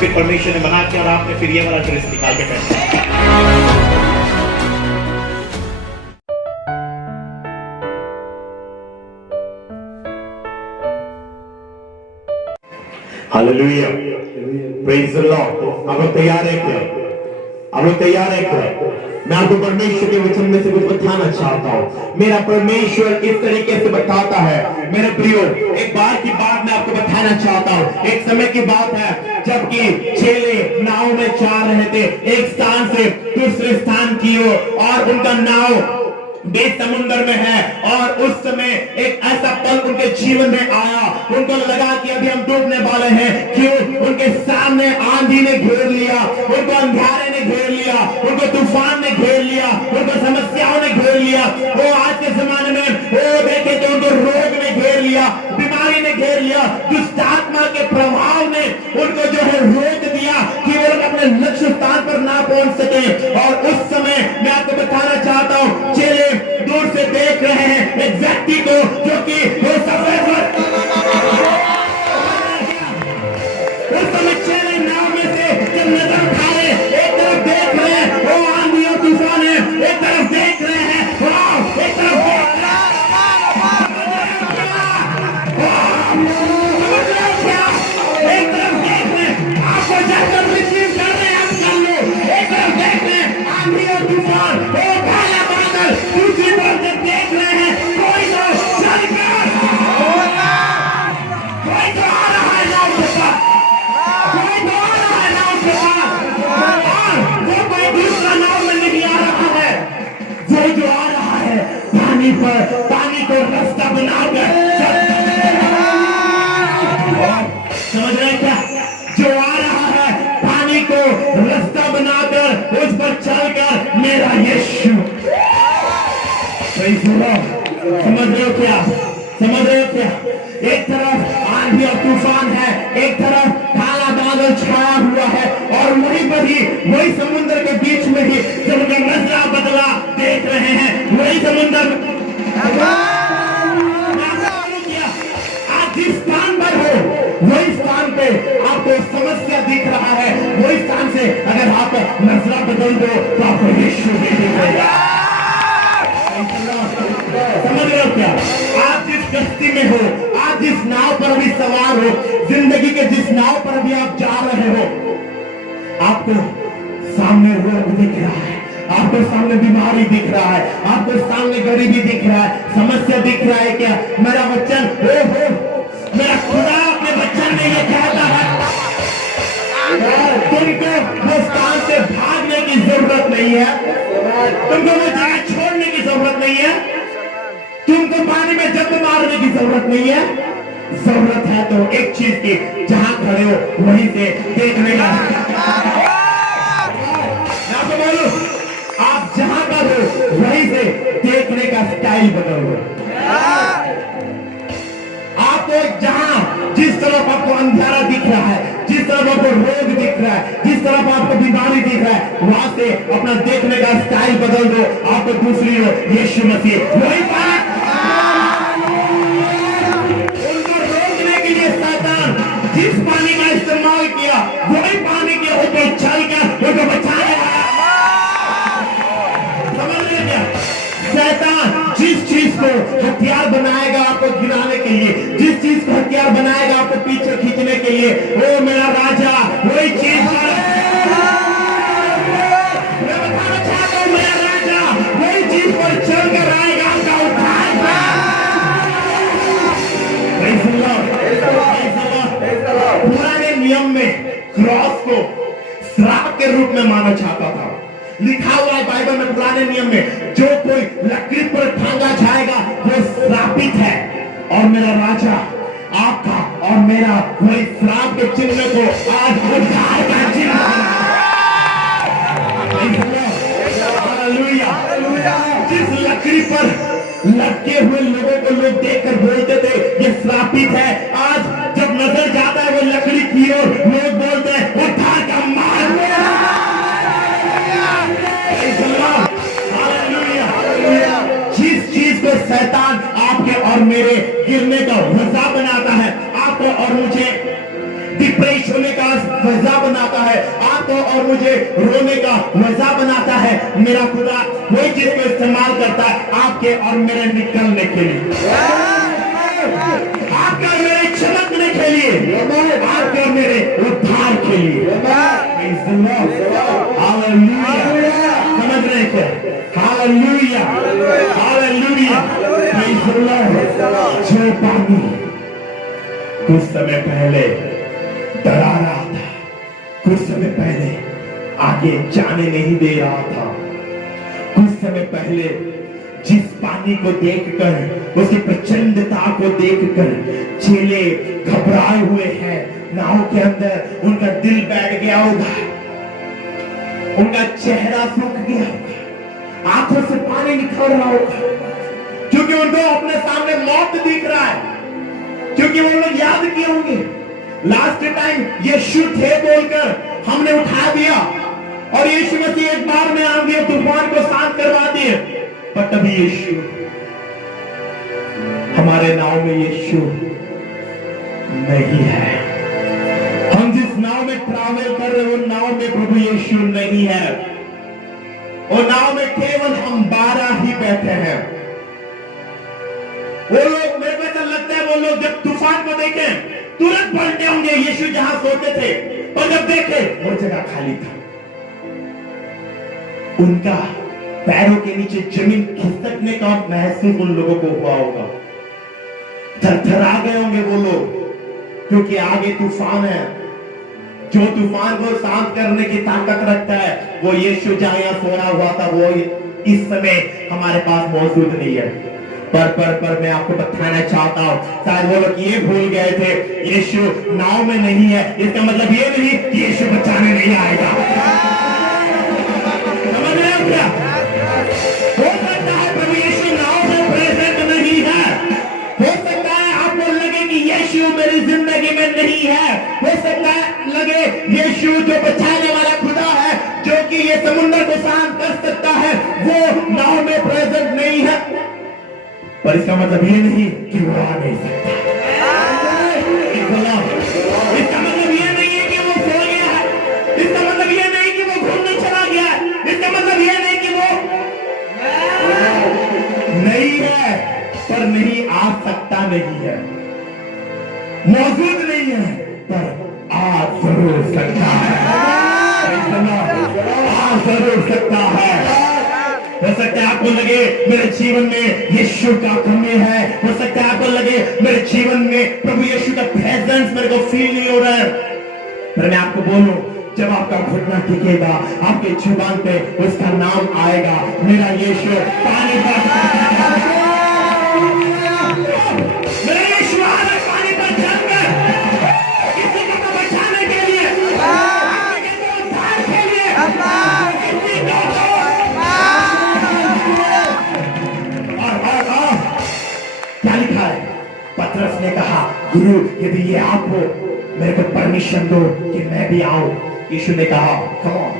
फिर परमेश्वर ने मना किया और आपने फिर ये वाला ड्रेस निकाल के पहना। Hallelujah, praise the Lord. आप लोग तैयार हैं क्या? आप लोग तैयार हैं क्या? मैं आपको परमेश्वर के वचन में से कुछ बताना चाहता हूँ। मेरा परमेश्वर इस तरीके से बताता है। मेरे प्रियो, एक बार की बात मैं आपको बताना चाहता हूँ। एक समय की बात है जबकि चेले नाव में जा रहे थे एक स्थान से दूसरे स्थान की ओर, और उनका नाव बीच समुद्र में है। और उस समय एक ऐसा पल उनके जीवन में आया, उनको लगा कि अभी हम डूबने वाले हैं। क्यों? उनके सामने आंधी ने घेर लिया, उनको अंधेरे ने घेर लिया, उनको तूफान ने घेर लिया, उनको समस्याओं ने घेर लिया। वो आज के जमाने में वो देखे तो उनको रोग ने घेर लिया, बीमारी ने घेर लिया, दुष्ट आत्मा के प्रभाव ने उनको जो है रोक दिया कि वो लोग अपने लक्ष्य स्थान पर ना पहुंच सके। और उस समय मैं आपको बताना चाहता हूँ, चेले दूर से देख रहे हैं एक व्यक्ति को जो कि वो सफेद उस समय चेले नाव में से जब नजर उठाए, एक तरफ देख रहे हैं वो आंधी और तूफान है, एक तरफ देख रहे हैं एक तरफ एक तरफ देख रहे हैं आपको जाकर रिसीव कर रहे हैं, आप कर लो। एक तरफ देख रहे हैं आंधी और तूफान, वो काला बादल, दूसरी तरफ जब देख रहे हैं कोई तो चलकर कोई तो आ रहा है नाव के पास, कोई तो आ रहा है नाव के पास, और वो कोई दूसरा नाव में नहीं आ रहा है, वो जो आ रहा है पानी पर, पानी को रास्ता बनाकर समझ रहे क्या? जो आ रहा है पानी को रास्ता बनाकर उस पर चलकर मेरा यीशु। समझ रहे हो क्या? समझ रहे हो क्या? एक तरफ आंधी और तूफान है, एक तरफ काला बादल छाया हुआ है, और वहीं पर ही वही समुद्र के बीच में ही जब उनका नजरा बदला देख रहे हैं, वही समुद्र आप जिस स्थान पर हो वही स्थान पे आपको समस्या दिख रहा है, वही स्थान से अगर आप नजरा बदल दो तो आपको यीशु भी दिखेगा। समझ रहे हो क्या? आप जिस कश्ती में हो, आप जिस नाव पर अभी सवार हो, जिंदगी के जिस नाव पर अभी आप जा रहे हो, आपको सामने रोग दिख रहा है, आपको सामने बीमारी दिख रहा है, आपको सामने गरीबी दिख रहा है, समस्या दिख रहा है क्या? मेरा वचन मेरा खुदा अपने वचन में ये कहता है तुमको वो स्थान से भागने की जरूरत नहीं है, तुमको वो जगह छोड़ने की जरूरत नहीं है, तुमको पानी में जंप मारने की जरूरत नहीं है। जरूरत है तो एक चीज की, जहां खड़े हो वहीं से देखने का, आपको बोलूं, आप जहां पर हो वहीं से देखने का स्टाइल बदलो। आपको जहां जिस तरफ आपको अंधेरा दिख रहा है, जिस तरफ आपको रोग दिख रहा है, जिस तरफ आपको बीमारी दिख रहा है, वहां से अपना देखने का स्टाइल बदल दो। आपको दूसरी ओर यीशु मसीह वही उनको रोकने के लिए शैतान जिस पानी का इस्तेमाल किया, वही पानी के ऊपर चलकर उनको बचाने वाला। समझ रहे क्या? शैतान जिस चीज को हथियार बनाएगा आपको गिराने के लिए, जिस चीज को हथियार बनाएगा आपको पीछे खींचने के लिए, वो मेरा राजा वही चीज मैं बताना चाहता हूँ, मेरा राजा वही चीज पर चलकर आएगा, आपका उद्धार। पुराने नियम में क्रॉस को श्राप के रूप में माना जाता था। लिखा हुआ है बाइबल में, पुराने नियम में, जो कोई लकड़ी पर टांगा जाएगा वो श्रापित है। और मेरा राजा आपका और मेरा वही श्राप के चिन्ह को आज उद्धार का चिन्ह जिस लकड़ी पर लटके हुए लोगों को लोग देखकर बोलते थे ये श्रापित है, आज जब नजर जाता है वो लकड़ी की ओर, लोग बोलते हैं उद्धार का मार्ग। जिस चीज को शैतान आपके और मेरे गिरने का वजह बनाता है, आपको और मुझे डिप्रेशन होने का वजह बना को और मुझे रोने का वजह बनाता है, मेरा खुदा वही चीज को इस्तेमाल करता है आपके और मेरे निकलने के लिए, आपके और मेरे चमकने के लिए, आपके और मेरे उद्धार के लिए। हालेलुया, समझ रहे क्या? Hallelujah, hallelujah, praise the Lord. जो पानी कुछ समय पहले डरा रहा था, कुछ समय पहले आगे जाने नहीं दे रहा था, कुछ समय पहले जिस पानी को देखकर, उसकी प्रचंडता को देखकर चेले घबराए हुए हैं, नाव के अंदर उनका दिल बैठ गया होगा, उनका चेहरा सूख गया होगा, आंखों से पानी निकल रहा होगा, क्योंकि उनको अपने सामने मौत दिख रहा है। क्योंकि वो लोग याद किए होंगे लास्ट टाइम यीशु थे बोलकर हमने उठा दिया और यीशु मसीह एक बार में आ गए, तूफान को शांत करवा दिए, पर तभी यीशु, हमारे नाव में यीशु नहीं है। हम जिस नाव में ट्रैवल कर रहे हैं वो नाव में प्रभु यीशु नहीं है। वो नाव में केवल हम 12 ही बैठे हैं। वो लोग, मेरे को ऐसा लगता है वो लोग जब तूफान को देखे तुरंत पलटे होंगे यीशु जहां सोते थे, और जब देखे वो जगह खाली था। उनका पैरों के नीचे जमीन खिसकने का महसूस उन लोगों को हुआ होगा, थरथरा गए होंगे वो लोग, क्योंकि आगे तूफान है। जो तूफान को शांत करने की ताकत रखता है वो यीशु जहां सोना हुआ था वो इस समय हमारे पास मौजूद नहीं है। पर मैं आपको बताना चाहता हूं, शायद वो लोग ये भूल गए थे यीशु नाव में नहीं है, इसका मतलब ये नहीं कि यीशु बचाने नहीं आएगा। समझ रहे हो क्या? हो सकता है प्रभु यीशु नाव में प्रेजेंट नहीं है, हो सकता है आपको लगे कि यीशु मेरी जिंदगी में नहीं है, हो सकता है लगे यीशु जो बचाने वाला खुदा है, जो कि ये समुद्र को शांत कर सकता है, वो नाव में प्रेजेंट नहीं है, पर इसका मतलब ये नहीं कि वो आ नहीं सकता। इसका मतलब ये नहीं है कि वो सो गया है, इसका मतलब ये नहीं कि वो घूमने चला गया है, इसका मतलब ये नहीं कि वो नहीं है, पर नहीं आ सकता नहीं है, मौजूद नहीं है, पर आ जरूर सकता है, आ जरूर सकता है। हो सकता है आपको लगे मेरे जीवन में यीशु का कमी है, हो सकता है आपको लगे मेरे जीवन में प्रभु यीशु का प्रेजेंस मेरे को फील नहीं हो रहा है, पर मैं आपको बोलूं, जब आपका घुटना टिकेगा, आपके जुबान पे उसका नाम आएगा, मेरा यीशु पानी पर पानी पर चलकर किसी को तो बचाने के लिए, उद्धार के लिए, क्या लिखा है? पतरस ने कहा, गुरु यदि ये आप हो, मेरे को परमिशन दो कि मैं भी आऊं। यीशु ने कहा, कम ऑन।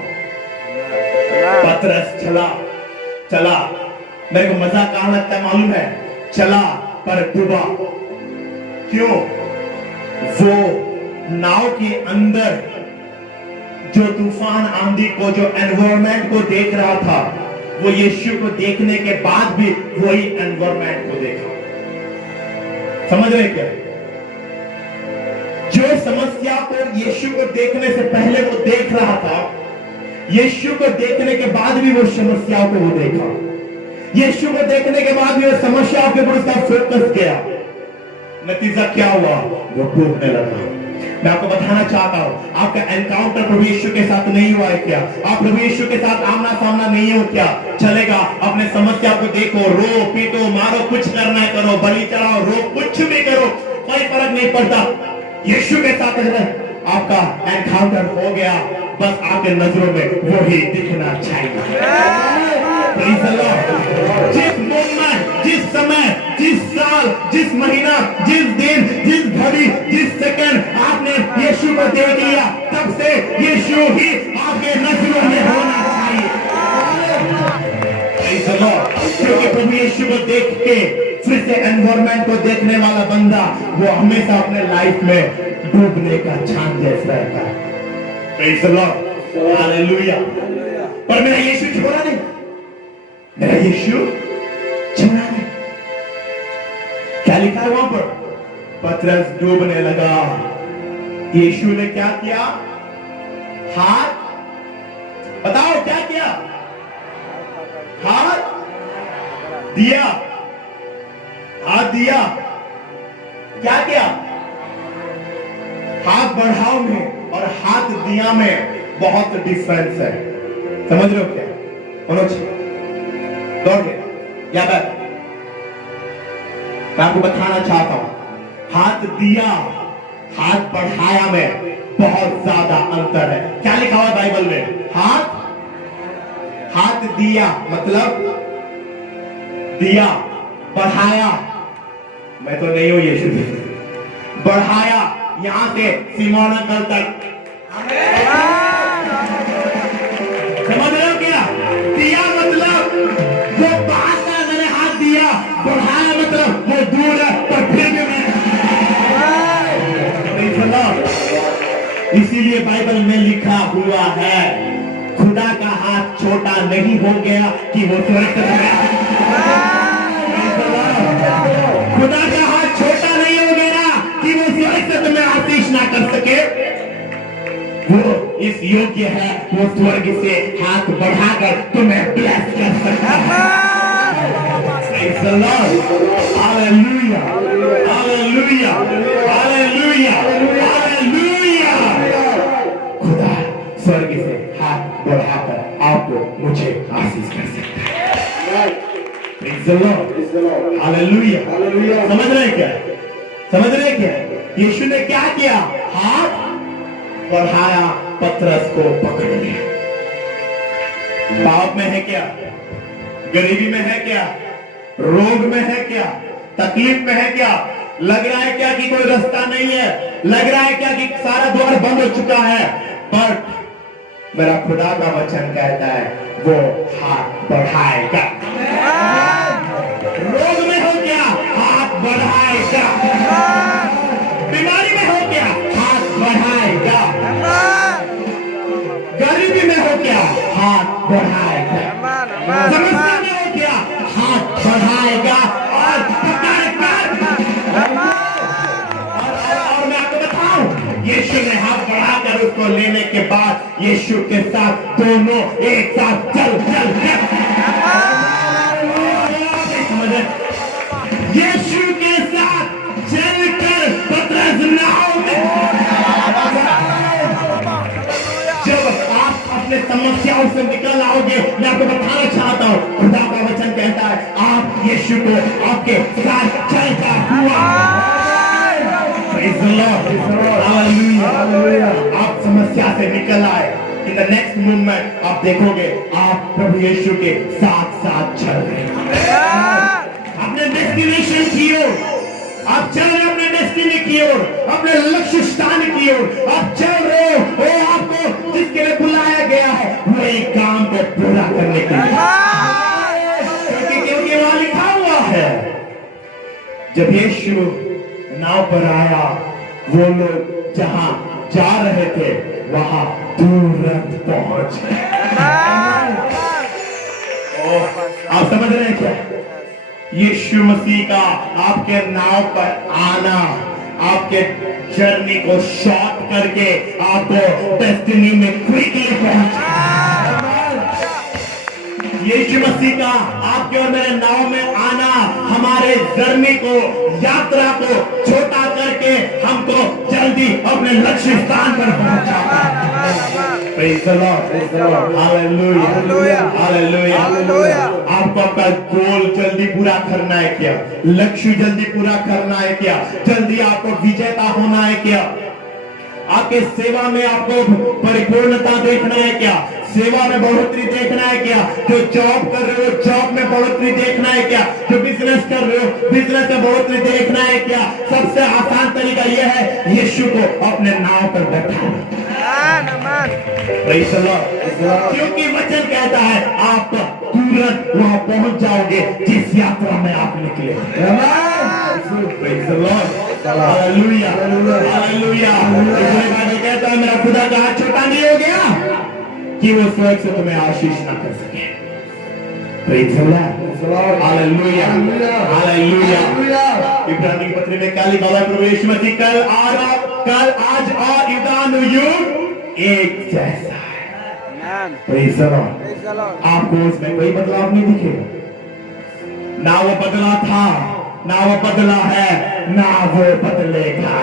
पतरस चला, मेरे को मजा कहां लगता है मालूम है? चला पर डूबा। क्यों? वो नाव के अंदर जो तूफान आंधी को, जो एनवायरमेंट को देख रहा था, वो यीशु को देखने के बाद भी वही एनवायरमेंट को देखा। समझ रहे क्या? जो समस्या को यीशु को देखने से पहले वो देख रहा था, यीशु को देखने के बाद भी वो समस्याओं को वो देखा, यीशु को देखने के बाद भी वो समस्याओं के ऊपर उसका फोकस गया। नतीजा क्या हुआ? वो डूबने लगा। मैं आपको बताना चाहता हूं, आपका एनकाउंटर प्रभु यीशु के साथ नहीं हुआ है क्या? आप प्रभु यीशु के साथ आमना सामना नहीं हो क्या? चलेगा, अपने समस्या को देखो, रो पीटो मारो, कुछ करना है करो, बलि चढ़ाओ, रो, कुछ भी करो, कोई फर्क नहीं पड़ता। यीशु के साथ आपका एनकाउंटर हो गया, बस आपके नजरों में वही दिखना चाहिए। जिस मोमेंट, जिस समय, जिस साल, जिस महीना, जिस दिन, जिस घड़ी, जिस सेकंड आपने यीशु को देख लिया, तब से यीशु ही आपके नजरों में होना चाहिए। क्योंकि प्रभु यीशु को देख के फिर से एनवायरमेंट को देखने वाला बंदा, वो हमेशा अपने लाइफ में डूबने का चांसेस रहता है। Praise the Lord. हालेलुया। पर मेरा यीशु छोड़ा नहीं, मेरा यीशु छोड़ा नहीं। क्या लिखा है वहां पर? पतरस डूबने लगा। यीशु ने क्या किया? हाथ, बताओ क्या किया? हाथ दिया, हाथ दिया। क्या किया? हाथ बढ़ाओ में और हाथ दिया में बहुत डिफरेंस है। समझ रहे हो क्या? मनोज दौड़ गए या बैठ? मैं आपको बताना चाहता हूं, हाथ दिया हाथ बढ़ाया में बहुत ज्यादा अंतर है। क्या लिखा हुआ है बाइबल में? हाथ, हाथ दिया मतलब दिया, बढ़ाया। मैं तो नहीं हूं यीशु, बढ़ाया यहां से सीमानाकल तक। समझ रहे हो क्या? दिया मतलब वो बाहर का, मैंने हाथ दिया। बढ़ाया मतलब वो दूर है पर फिर भी मैं। इसीलिए बाइबल में लिखा हुआ है, खुदा का हाथ छोटा नहीं हो गया कि वो स्वर्ग तक गया। खुदा का हाथ छोटा नहीं हो गया कि वो स्वर्ग तक में आशीष ना कर सके। वो इस योग्य है, वो स्वर्ग से हाथ बढ़ाकर तुम्हें ब्लेस कर सकता है। Hallelujah, hallelujah, hallelujah, hallelujah. खुदा स्वर्ग से हाथ बढ़ाकर आपको मुझे आशीष कर सकता है। हालेलुया, समझ रहे हैं क्या? समझ रहे हैं क्या? यीशु ने क्या किया? हाथ बढ़ाया, पतरस को पकड़ लिया। पाप में है क्या? गरीबी में है क्या? रोग में है क्या? तकलीफ में है क्या? लग रहा है क्या कि कोई रास्ता नहीं है? लग रहा है क्या कि सारा द्वार बंद हो चुका है? बट मेरा खुदा का वचन कहता है वो हाथ बढ़ाएगा। रोग में हो क्या? हाथ बढ़ाएगा। बीमारी में हो क्या? हाथ बढ़ाएगा। गरीबी में हो क्या? हाथ बढ़ाएगा। समस्या में हो क्या? हाथ बढ़ाएगा और पकड़कर। और मैं आपको बताऊं, यीशु ने हाथ बढ़ाकर उसको लेने के बाद यीशु के साथ दोनों एक साथ चल यीशु के साथ चलकर पतरस नाव में। जब आप अपने समस्याओं से निकल आओगे, मैं आपको बताना चाहता हूं, खुदा का वचन कहता है आप यीशु को आपके साथ चलता हुआ। आप समस्या से निकल आए। इन द नेक्स्ट मूवमेंट आप देखोगे आप प्रभु यीशु के साथ साथ चल रहे हैं। अपने डेस्टिनेशन की ओर आप चल रहे हो, अपने डेस्टिनी की ओर, अपने लक्ष्य स्थान की ओर आप चल रहे हो। वो आपको जिसके लिए बुलाया गया है वो एक काम को पूरा करने के लिए। क्योंकि वहां लिखा हुआ है जब यीशु नाव पर आया, वो लोग जहां जा रहे थे वहां तुरंत पहुंच गए। आप समझ रहे हैं क्या? यीशु मसीह का आपके नाव पर आना आपके जर्नी को शॉर्ट करके आपको डेस्टिनी में क्विकली पहुंचा। यीशु मसीह का आपके और मेरे नाव में आना हमारे जर्नी को, यात्रा को छोटा करके हमको जल्दी अपने लक्ष्य स्थान पर पहुंचाता है। Praise the Lord, praise the Lord, hallelujah, hallelujah, hallelujah। आपको आपका गोल जल्दी पूरा करना है क्या? लक्ष्य जल्दी पूरा करना है क्या? जल्दी आपको विजेता होना है क्या? आपके सेवा में आपको परिपूर्णता देखना है क्या? सेवा में बढ़ोतरी देखना है क्या? जो जॉब कर रहे हो जॉब में बढ़ोतरी देखना है क्या? जो बिजनेस कर रहे हो बिजनेस में बढ़ोतरी देखना है क्या? सबसे आसान तरीका यह है यीशु को अपने नाव पर बैठाना। क्योंकि वचन कहता है आप तुरंत वहां पहुंच जाओगे जिस यात्रा में आप निकले। Hallelujah, hallelujah. कहता है मेरा खुदा का हाथ छोटा नहीं हो गया कि वो स्वर्ग से तुम्हें आशीष ना कर सके। Praise the Lord. Hallelujah. Hallelujah. इब्रानी की पत्री में क्या लिखा हुआ है? प्रभु यीशु मसीह कल आज और ईदान युग एक जैसा है। Praise the Lord. आपको उसमें कोई बदलाव नहीं दिखेगा। ना वो बदला था, ना वो बदला है, ना वो बदलेगा।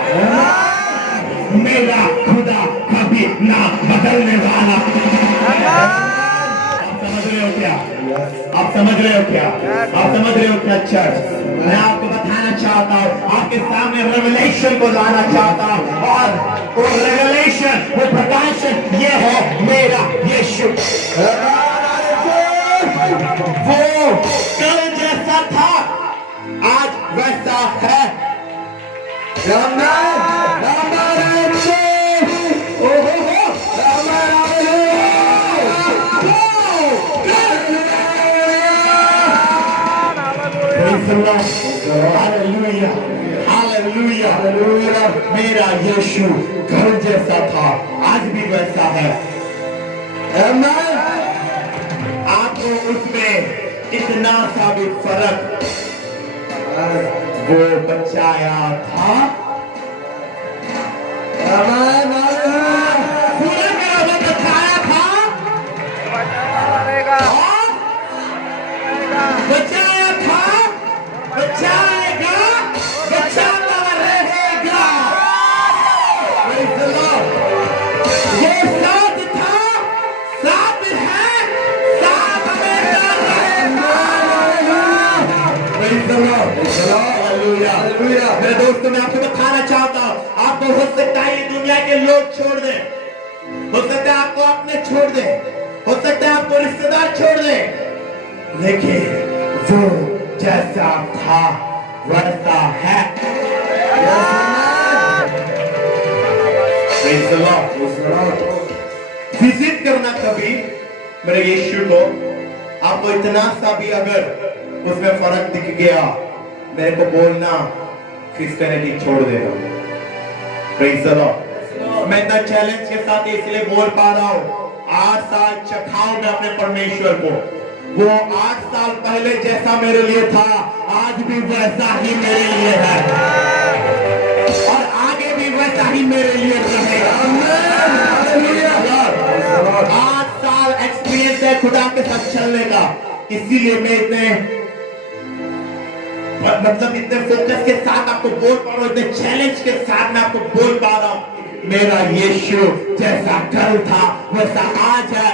मेरा खुदा कभी ना बदलने वाला। आप समझ रहे हो क्या? आप समझ रहे हो क्या? आप समझ रहे हो क्या चर्च? मैं आपको बताना चाहता हूँ, आपके सामने रेवलेशन को लाना चाहता हूँ, और वो रेवलेशन, वो प्रकाशन ये है मेरा यीशु। वो कल जैसा था आज वैसा है। Hallelujah, hallelujah, hallelujah. मेरा यीशु कल जैसा था आज भी वैसा है। आपको उसमें इतना सा भी फर्क वो बचाया था। पूरा मेरा वो बचाया था, बचाया था, बचाएगा, बचाता रहेगा। ये साथ था, साथ है, साथ हमेशा रहेगा। मेरे दोस्तों, मैं आपको बताना चाहता हूँ, आपको हो सकता है ये दुनिया के लोग छोड़ दें, हो सकता है आपको अपने छोड़ दें, हो सकता है आपको रिश्तेदार छोड़ दें, लेकिन वो जैसा था वैसा है। विजिट करना कभी मेरे यीशु को, आपको इतना सा भी अगर उसमें फर्क दिख गया, मेरे को बोलना क्रिश्चियनिटी छोड़ देना। Praise the Lord. मैं इतना चैलेंज के साथ इसलिए बोल पा रहा हूँ, 8 साल चखाओ मैं अपने परमेश्वर को। वो 8 साल पहले जैसा मेरे लिए था आज भी वैसा ही मेरे लिए है, और आगे भी वैसा ही मेरे लिए रहेगा। 8 साल एक्सपीरियंस है खुदा के साथ चलने का, इसीलिए मैं इतने फोकस के साथ आपको बोल पा रहा हूँ, इतने चैलेंज के साथ मैं आपको बोल पा रहा हूँ, मेरा यीशु जैसा कल था वैसा आज है।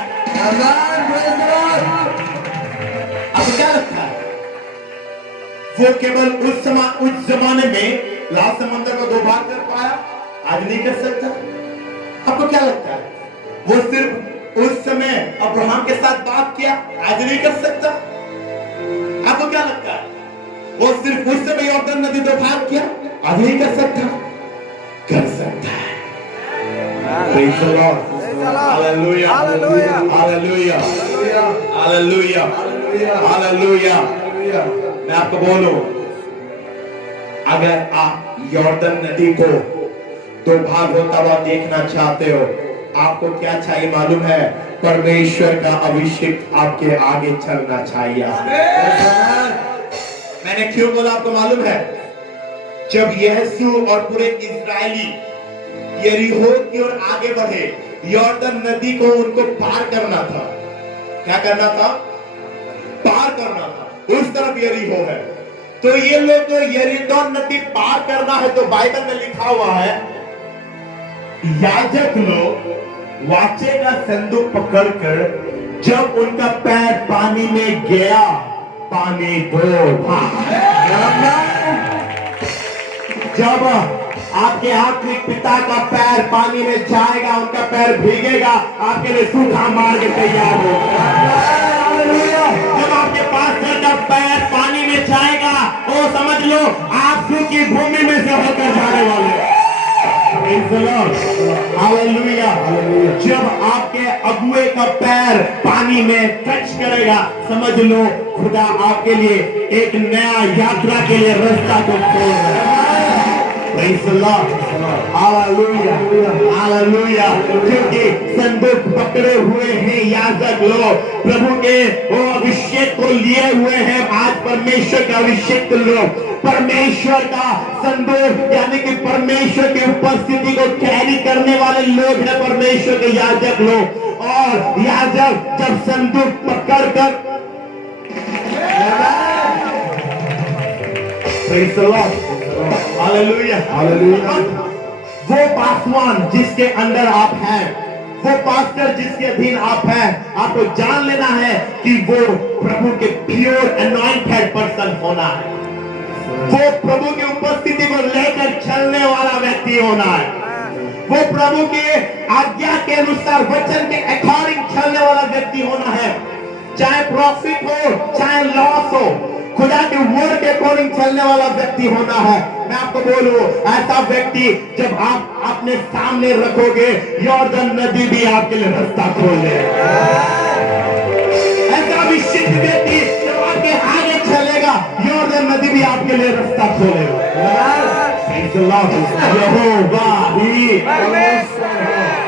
अब क्या लगता है, वो केवल उस जमाने में लाल समंदर को 2 भाग कर पाया, आज नहीं कर सकता? आपको क्या लगता है, वो सिर्फ उस समय अब्राहम के साथ बात किया, आज नहीं कर सकता? आपको क्या लगता है, वो सिर्फ उस समय यॉर्दन नदी 2 भाग किया, आज नहीं कर सकता? कर सकता है। Praise the Lord. Hallelujah. Hallelujah. Hallelujah. Hallelujah. Hallelujah. मैं आपको बोलूं, अगर आप यॉर्दन नदी को 2 भाग होता हुआ देखना चाहते हो, आपको क्या चाहिए मालूम है? परमेश्वर का अभिषेक आपके आगे चलना चाहिए। मैंने क्यों बोला आपको मालूम है? जब यीशु और पूरे इस्राएली यरीहो की ओर आगे बढ़े, यॉर्दन नदी को उनको पार करना था। क्या करना था? पार करना था। उस तरफ यरीहो है, तो ये लोग यरीहो नदी पार करना है, तो बाइबल में लिखा हुआ है, याजक लोग वाचे का संदूक पकड़कर जब उनका पैर पानी में गया, पानी 2 भाग। जब आपके आत्मिक पिता का पैर पानी में जाएगा, उनका पैर भीगेगा, आपके लिए सूखा मार के तैयार हो। जब आपके पास का पैर पानी में जाएगा, वो समझ लो आप सूखी भूमि में से होकर जाने वाले। हालेलुया। जब आपके अगुए का पैर पानी में टच करेगा, समझ लो खुदा आपके लिए एक नया यात्रा के लिए रास्ता को खोल रहा है। Praise the Lord. Hallelujah. Hallelujah. क्योंकि संदूक पकड़े हुए हैं याजक लोग, प्रभु के वो अभिषेक को लिए हुए हैं। आज परमेश्वर का अभिषेक लोग परमेश्वर का संदूक यानी कि परमेश्वर की उपस्थिति को कैरी करने वाले लोग हैं परमेश्वर के याजक लोग। और याजक जब संदूक पकड़ कर Praise the Lord. Hallelujah. Hallelujah. वो पासवान जिसके अंदर आप हैं, वो पास्टर जिसके अधीन आप हैं, आपको जान लेना है कि वो प्रभु के प्योर अनॉइंटेड पर्सन होना है। वो प्रभु की उपस्थिति को लेकर चलने वाला व्यक्ति होना है। वो प्रभु के आज्ञा के अनुसार वचन के अकॉर्डिंग चलने वाला व्यक्ति होना है। चाहे प्रॉफिट हो चाहे लॉस हो, खुदा के वर्ड के अकॉर्डिंग चलने वाला व्यक्ति होना है। मैं आपको बोलूं, ऐसा व्यक्ति जब आप अपने सामने रखोगे, यॉर्दन नदी भी आपके लिए रास्ता खोल देगा। ऐसा विशिष्ट व्यक्ति जब आपके आगे चलेगा, यॉर्दन नदी भी आपके लिए रास्ता खोलेगा।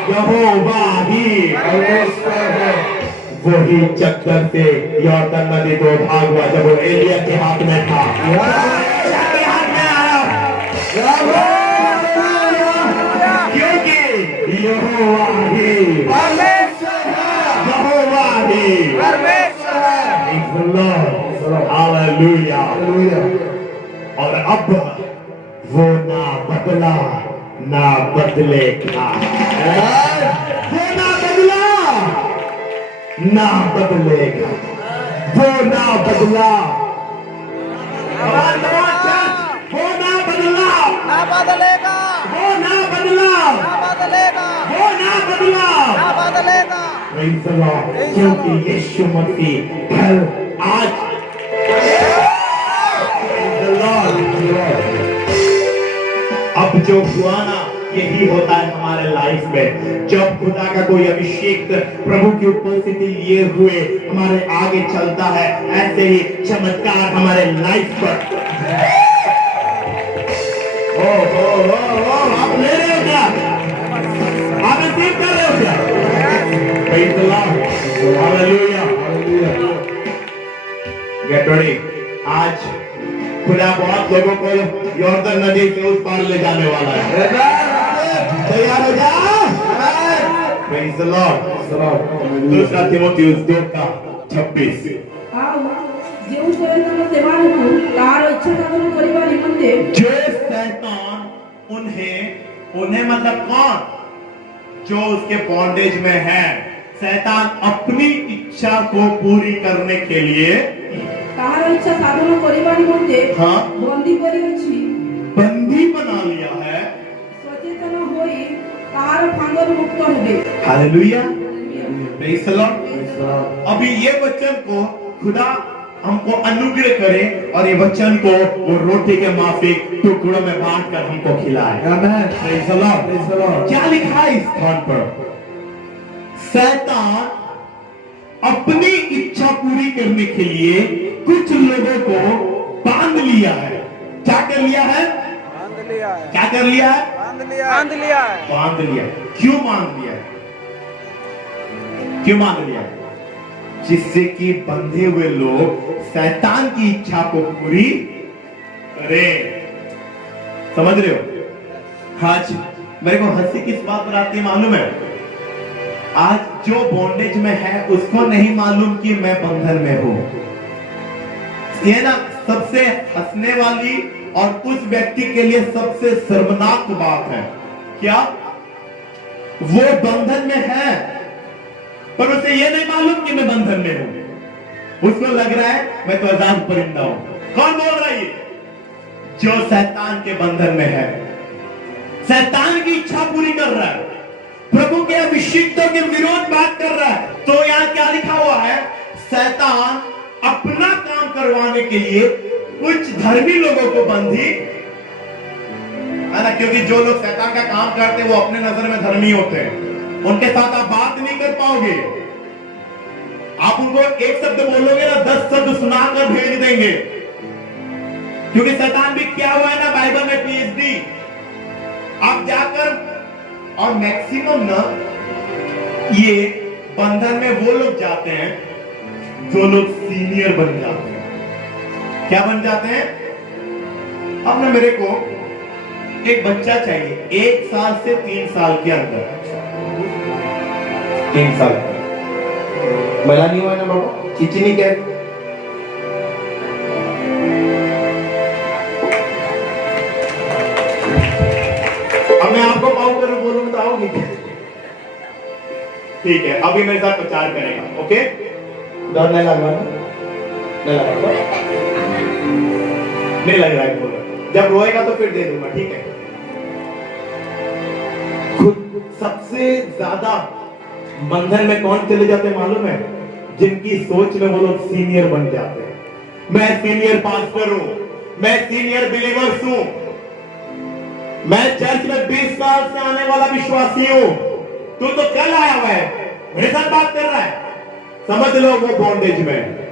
यहोवा ही वही चक्कर से यॉर्दन नदी को भाग हुआ जब वो एलिया के हाथ में था, के हाथ में आया। क्योंकि यहोवा ही हालेलुया। और अब वो ना बदला ना बदलेगा, वो ना बदला ना बदलेगा, वो ना बदला, वो ना बदला ना बदलेगा, वो ना बदला, ना बदलेगा, वो ना बदला, ना बदलेगा। Praise the Lord. क्योंकि यीशु मसीह कल आज Praise the Lord. अब जो हुआ ना यही होता है हमारे लाइफ में। जब खुदा का कोई अभिषेक प्रभु की उपस्थिति लिए हुए हमारे आगे चलता है, ऐसे ही चमत्कार हमारे लाइफ पर। आप ले रहे हो क्या? आप रिसीव कर रहे हो क्या? Praise the Lord. Hallelujah. Get ready. आज खुदा बहुत लोगों को यॉर्दन नदी से उस पार ले जाने वाला है। तैयार हो जा। Praise the Lord. दूसरा तीमुथियुस 2:26। जो शैतान उन्हें मतलब कौन? जो उसके बॉन्डेज में है। शैतान अपनी इच्छा को पूरी करने के लिए इच्छा साधन हाँ बंदी बना लिया है। सचेतन होई तार फांगर मुक्त होबे। हालेलुया। Praise the Lord. अभी ये वचन को खुदा हमको अनुग्रह करे और ये वचन को वो रोटी के माफिक टुकड़ों में बांट कर हमको खिलाए। आमीन। Praise the Lord. क्या लिखा है इस स्थान पर? शैतान अपनी इच्छा पूरी करने के लिए कुछ लोगों को बांध लिया है। क्या कर लिया है? बांध लिया है। क्या कर लिया है? बांध लिया, बांध लिया है। बांध लिया। क्यों बांध लिया? क्यों बांध लिया? जिससे कि बंधे हुए लोग शैतान की इच्छा को पूरी करें। समझ रहे हो? आज मेरे को हंसी किस बात पर आती है मालूम है? आज जो बॉन्डेज में है उसको नहीं मालूम कि मैं बंधन में हूं। ये ना सबसे हंसने वाली और उस व्यक्ति के लिए सबसे शर्मनाक बात है। क्या? वो बंधन में है पर उसे ये नहीं मालूम कि मैं बंधन में हूं। उसको लग रहा है मैं तो आजाद परिंदा हूं। कौन बोल रहा है ये? जो शैतान के बंधन में है, शैतान की इच्छा पूरी कर रहा है, प्रभु के अभिषिक्तों के विरोध बात कर रहा है। तो यहां क्या लिखा हुआ है? शैतान अपना काम करवाने के लिए कुछ धर्मी लोगों को बंधी है ना, क्योंकि जो लोग शैतान का काम करते हैं वो अपने नजर में धर्मी होते हैं। उनके साथ आप बात नहीं कर पाओगे। आप उनको एक शब्द बोलोगे ना 10 शब्द सुनाकर भेज देंगे। क्योंकि शैतान भी क्या हुआ है ना, बाइबल में पीएचडी आप जाकर और मैक्सिमम ना ये बंधन में वो लोग जाते हैं जो लोग सीनियर बन जाते हैं। क्या बन जाते हैं? अब ना मेरे को एक बच्चा चाहिए 1 साल से 3 साल के अंदर। 3 साल मला नहीं हुआ ना बाबा, चिची नहीं क्या? अब मैं आपको पाऊ करूं बोलूं तो आओगी? ठीक है, अभी मेरे साथ प्रचार करेगा। ओके, डर नहीं लग रहा? नहीं लग रहा? नहीं लग रहा है, बोलो। जब रोएगा तो फिर दे दूंगा, ठीक है? खुद सबसे ज्यादा बंधन में कौन चले जाते हैं मालूम है? जिनकी सोच में वो लोग सीनियर बन जाते हैं। मैं सीनियर पास्टर हूं, मैं सीनियर बिलीवर्स हूं, मैं चर्च में 20 साल से आने वाला विश्वासी हूं। तू तो कल आया हुआ है, मेरे साथ बात कर रहा है। समझ लो वो बॉन्डेज में।